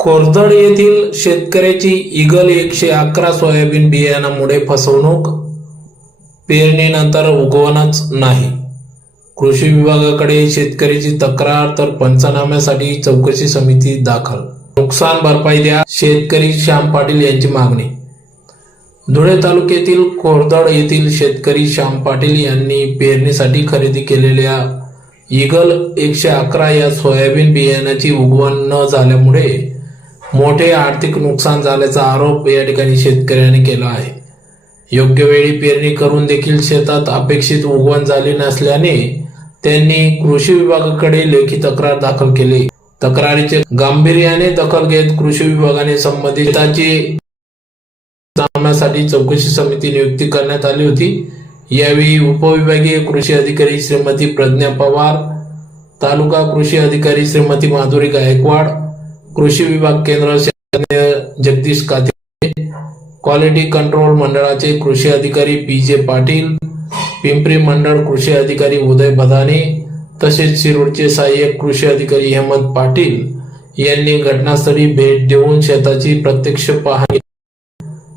खोरदड येथील शेतकऱ्याची eagle 111 soybean बियाणामुळे फसवणूक, पेरणीनंतर उगवणच नाही. कृषी विभागाकडे शेतकऱ्याची तक्रार तर पंचनाम्यासाठी चौकशी समिती दाखल. नुकसान भरपाई द्या, शेतकरी श्याम पाटील यांची मागणी. धुळे तालुक्यातील खोरदड येथील शेतकरी श्याम पाटील यांनी पेरणीसाठी खरेदी केलेल्या ईगल 111 या सोयाबीन बियाण्याची उगवण न झाल्यामुळे मोठे आर्थिक नुकसान झाल्याचा आरोप या ठिकाणी शेतकऱ्यांनी केला आहे. योग्य वेळी पेरणी करून देखील शेतात अपेक्षित उगवण झाली नसल्याने त्यांनी कृषी विभागाकडे लेखी तक्रार दाखल केली. तक्रारीचे गांभीर्याने दखल घेत कृषी विभागाने संबंधिताची साठी चौकशी समिती नियुक्ती करण्यात आली होती. यावेळी उपविभागीय कृषी अधिकारी श्रीमती प्रज्ञा पवार, तालुका कृषी अधिकारी श्रीमती माधुरी गायकवाड, कृषी विभाग केंद्र जगदीश काते, क्वालिटी कंट्रोल मंडळाचे कृषी अधिकारी पी.जे. पाटील, पिंपरी मंडळ कृषी अधिकारी उदय बदाने तसेच शिरूरचे सहाय्यक कृषी अधिकारी हेमंत पाटील यांनी घटनास्थळी भेट देऊन शेताची प्रत्यक्ष पाहणी.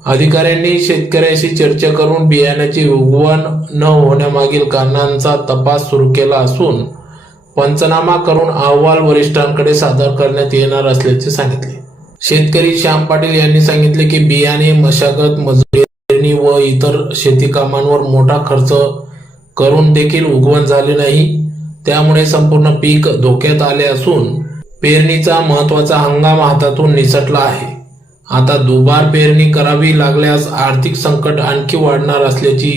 अधिकाऱ्यांनी शेतकऱ्याशी चर्चा करून बियाण्याची उगवण न होण्यामागील कारणांचा तपास सुरू केला असून पंचनामा करून अहवाल वरिष्ठांकडे सादर करण्यात येणार असल्याचे सांगितले. शेतकरी श्याम पाटील यांनी सांगितले की बियाणे, मशागत, मजुरी व इतर शेती कामांवर मोठा खर्च करून देखील उगवण झाले नाही. त्यामुळे संपूर्ण पीक धोक्यात आले असून पेरणीचा महत्वाचा हंगाम हातातून निसटला आहे. आता दुबार पेरणी करावी लागल्यास आर्थिक संकट आणखी वाढणार असल्याची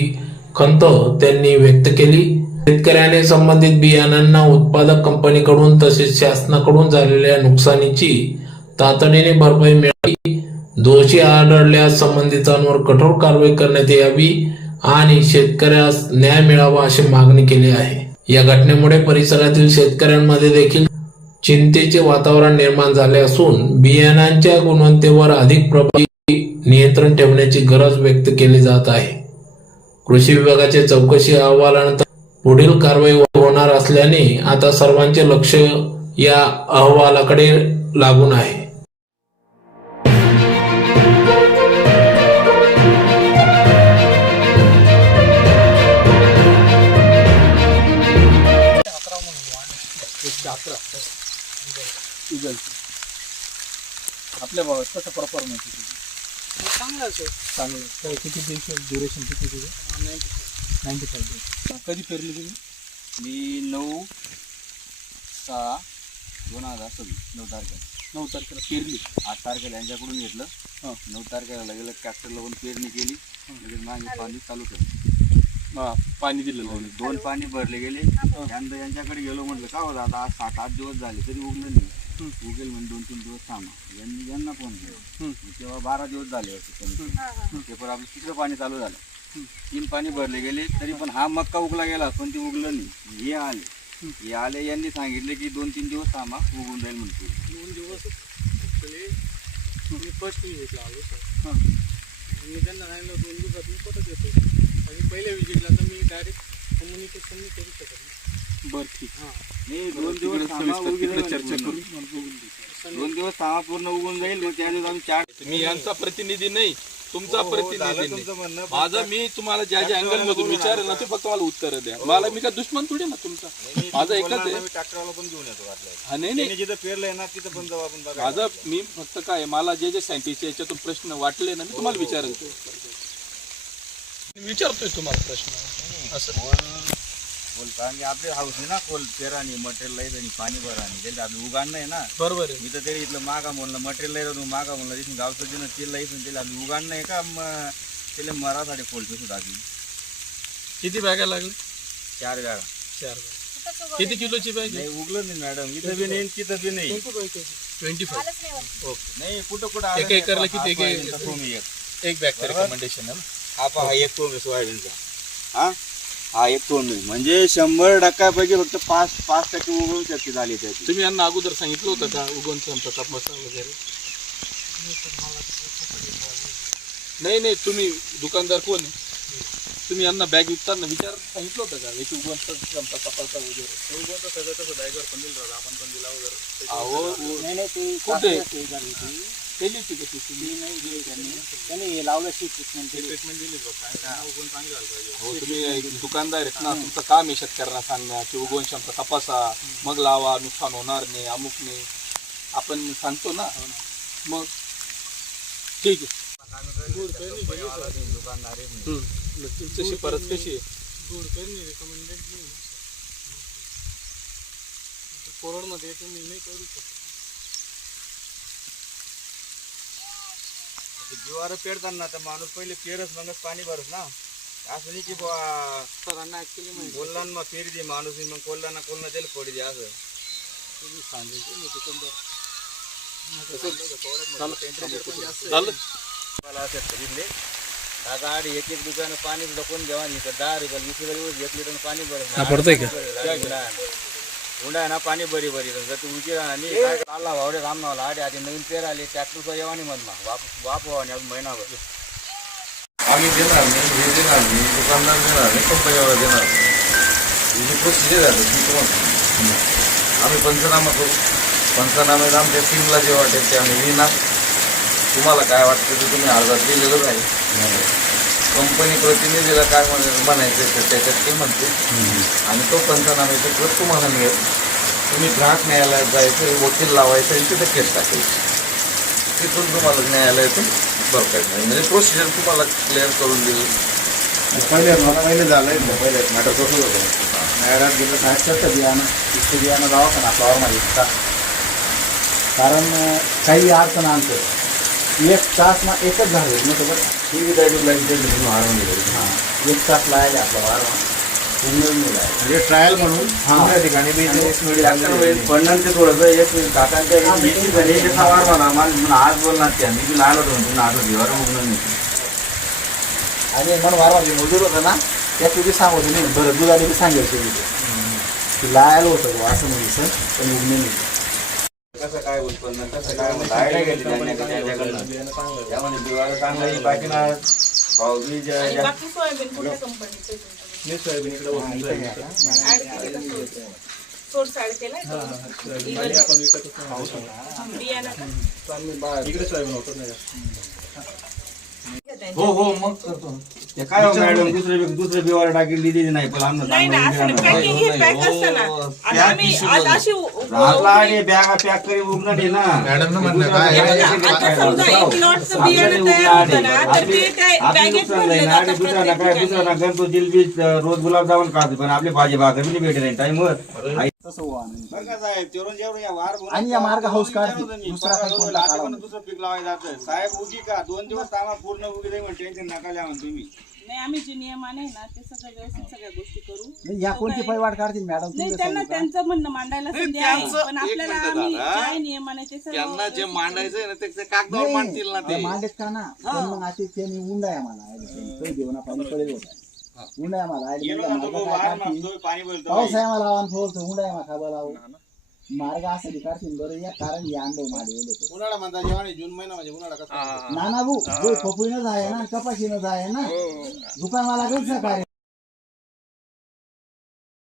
खंत त्यांनी व्यक्त केली. शेतकऱ्याने संबंधित बियाणांना उत्पादक कंपनीकडून तसेच शासनाकडून झालेल्या नुकसानीची तातडीने भरपाई मिळावी, दोषी आढळल्यास संबंधितांवर कठोर कारवाई करण्यात यावी आणि शेतकऱ्यास न्याय मिळावा अशी मागणी केली आहे. या घटनेमुळे परिसरातील शेतकऱ्यांमध्ये देखील चिंतेचे वातावरण निर्माण झाले असून बियाणांच्या गुणवत्तेवर अधिक प्रभावी नियंत्रण ठेवण्याची गरज व्यक्त केली जात आहे. कृषी विभागाच्या चौकशी अहवालानंतर पुढील कारवाई होणार असल्याने आता सर्वांचे लक्ष या अहवालाकडे लागून आहे. आपल्या भावात कसं परफॉर्मन्स चांगलं चांगलं. किती दिवस ड्युरेशन किती तुझं? 95 दिवस. कधी पेरली तुम्ही? मी 9/6/2026 9 तारखेला 9 तारखेला पेरली. 8 तारखेला यांच्याकडून घेतलं. 9 तारखेला लगेच ट्रॅक्टरला पण पेरणी केली. लगेच मागे पाणी चालू केलं. पाणी दिलं. 2 पाणी भरले गेले. त्यानंतर यांच्याकडे गेलो, म्हटलं का होतं आता 7-8 दिवस झाले तरी उगलं नाही. उगेल म्हणजे 2-3 दिवस थांबा. यांना फोन केला तेव्हा 12 दिवस झाले होते. पेपर आपलं तिकडं पाणी चालू झालं. 3 पाणी भरले गेले तरी पण हा मक्का उगला गेला पण ते उगलं नाही. हे आले यांनी सांगितले की 2-3 दिवस थांबा उगून जाईल म्हणते. 2 दिवस मी फर्स्ट विजिटला आलो सर. मी त्यांना सांगितलं 2 दिवसात मी परत येतो. आणि पहिल्या विजिटला तर मी डायरेक्ट कम्युनिकेशन नाही करू शकत नाही. बरं ठीक. नाही 2 दिवस थांबा उगून चर्चा करून 2 दिवस थांबा पूर्ण उगून जाईल. मग त्या दिवस आम्ही 4 मी यांचा प्रतिनिधी नाही, तुमचा प्रतिनिधी नाही. माझा मी तुम्हाला ज्या ज्या अँगल मधून विचारेल ना ते फक्त मला उत्तर द्या. मला मी का दुश्मन थोडी ना तुमचा. माझा एकच आहे. ट्रॅक्टरला पण घेऊन येतो. हा नाही जिथं पेरलंय ना तिथं पण जाऊ आपण बघा. माझं मी फक्त काय मला जे जे सायंटिस्ट याच्यातून प्रश्न वाटले ना मी तुम्हाला विचारेल. विचारतोय तुम्हाला प्रश्न असं आणि आपले हाऊस आहे ना खोल पेरा आणि मटेरियल लाईत आणि पाणी भरा आणि त्याला आपलं उगाणं आहे ना. बरोबर आहे. मी तर ते इथलं मागा म्हणलं मटेरियल लाईत मागा म्हणलं तिथून गावचं तिनं तेल लाईत त्याला उगाणं आहे का त्याला मरासाठी खोलतो सुद्धा. किती बॅगा लागले? 4 बॅगा. 4 बॅग. किती किलोची बॅग? नाही उगलं नाही मॅडम. इथं बी नाही तिथं बी नाही. 25. नाही कुठं कुठं एक एकरला किती? एक बॅग रिकमेंडेशन आहे ना. हा 1 टोन सोयाबीनचा. हा 1 टोन म्हणजे 100% फक्त 5% उगवून शक्ती झाली त्याची. तुम्ही यांना अगोदर सांगितलं होतं का उगवण क्षमता तपासा वगैरे? नाही तुम्ही दुकानदार कोण आहे? तुम्ही यांना बॅग विकताना सांगितलं होतं का याची उगवण क्षमता तपासा वगैरे? सगळं तसं बॅगवर पण दिलं आपण पण दिला वगैरे. अहो नाही ते कुठे? केली होती का ती नाही दिली त्यांनी हे लावलं ट्रीटमेंट दिली हो तुम्ही दुकानदार आहेत ना, तुमचं काम आहे शेतकऱ्यांना सांगणं की उगवण क्षमता तपासा मग लावा, नुकसान होणार नाही, अमुक नाही, आपण सांगतो ना. मग ठीक आहे. तुमची शिफारस कशी आहे? गुडकरनी रिकमेंडेड नाही कोरडमध्ये तुम्ही नाही करू शकता. जीवावर पेरताना तर माणूस पहिले पेरच मगच पाणी भरत ना. असं नाही की सरांना ऍक्च्युली माहिती बोलला मग पेरी दे माणूस मग कोल्हा ना कोल्हा त्याला पडी दे असं तुम्ही सांगायचे मी दुकानदार झालं मला शेतकरी आता आड एक दुकान पाणी सुद्धा कोण घ्यावा नाही तर 10 रुपये 20 रुपये 1 लिटर पाणी भरत उंडा ना पाणी बरी जर तू उची आणि काय चालला भावडे रामनावाला आडे आधी नवीन पेर आले ट्रॅक्टरचा येवानी म्हणला वाप व्हावा नाही महिनाभर आम्ही देणार नाही, हे देणार नाही, दुकानदार देणार नाही, कंपनीवाला देणार नाही. ही जी प्रोसिजर आहे ती तुम्हाला आम्ही पंचनामा करू. पंचनाम्यात आमच्या टीमला जे वाटेल ते आम्ही लिहिणार. तुम्हाला काय वाटतं ते तुम्ही अर्जात लिहिलेलं आहे. कंपनी प्रतिनिधीला काय म्हणायचं तर त्याच्यात ते म्हणते आणि तो पंचनाम्याचा प्रत तुम्हाला मिळेल. तुम्ही ग्राहक न्यायालयात जायचं, वकील लावायचं आणि तिथं केस टाकायची. तिथून तुम्हाला न्यायालयातून बरं नाही म्हणजे प्रोसिजर तुम्हाला क्लिअर करून दिली. पहिले झालंय पहिले मॅटर कसं होतं न्यायालयात गेलं साहेब बियाणं इतकं बियाणं लावा का ना फ्लॉवरमध्ये इतका कारण काही अडचण आणतं 1 तास ना एकच झालं नव्हतं बरं ही विदायची लाईन तुम्ही वाढवून दिली. हां 1 तास लायला आपला वारवा म्हणजे ट्रायल म्हणून त्या ठिकाणी पन्नासचे थोडंसं एक काकांच्या वार म्हणा आज बोलणार त्या मी बी लहान होतो म्हणतो आज जीवावर मुगणार नाही. आणि म्हणून वारवा जे मजूर होतं ना त्या तुझी सांगतो नाही बरं दुधाने बी सांगायचं की लायला होतं बुवा असं म्हणजे सर पण उगणे नाही. कसं काय उत्पन्न कसं काय आयडिया घेतली त्याच्याकडनं त्यामध्ये दिवाळी चांगला बाकी ना भाऊ बी बाकी सोयाबीन कुठल्या कंपनीचं आहे तुमचं? सोड साड केलाय बियाणं का? हो मग करतो. ते काय हो मॅडम दुसरे बिवार टाकी दिली नाही पण नाही ना असं नाही. पॅकिंग हे पॅक असतं ना. आता आम्ही आज अशी बॅगा पॅक करी उघडणार आहे ना. आता समजा एक लॉटचं बियाणं तयार होतं ना तर ते त्या बॅगेत भरलं जातं प्रत्येक ठिकाणी. दुसरा गणपती जिलबी रोज गुलाबजामुन खातो पण आपली भाजी भाकर बी भेटत नाही टाइमवर. तसं व्हा साहेब आणि या मार्ग हाऊस काढते दुसरा काही कोणता काढा दुसरं पीक लावायला जातं साहेब उगी का 2 दिवस कामा पूर्ण उगी नाही म्हणून टेन्शन नका लिहा म्हणून तुम्ही. नाही आम्ही जे नियमाने आहे ना ते सगळं व्यवस्थित सगळ्या गोष्टी करू. नाही या कोणती पैवाट काढतील मॅडम नाही त्यांना त्यांचं म्हणणं मांडायला संधी आहे पण आपल्याला आम्ही काय नियमाने ते त्यांना जे सगळं मांडायचं ना ते कागदावर मांडतील ना ते. मांडत का ना पण मग असे त्यांनी उंडा आहे आम्हाला देऊन पाणी पडेल होता उंडा आहे आम्हाला पाणी बोलतो पाऊस आहे मला आव्हान फोडतो उंडा आहे मला खाबा लावू मार्ग असं बी काढतील बरं या कारण या अंडव माडी उन्हाळा म्हणता जेव्हा जून महिना म्हणजे उन्हाळा कसा नाना भाऊ पपईनच आहे ना कपाशीनच आहे ना दुकानवाला कसं काय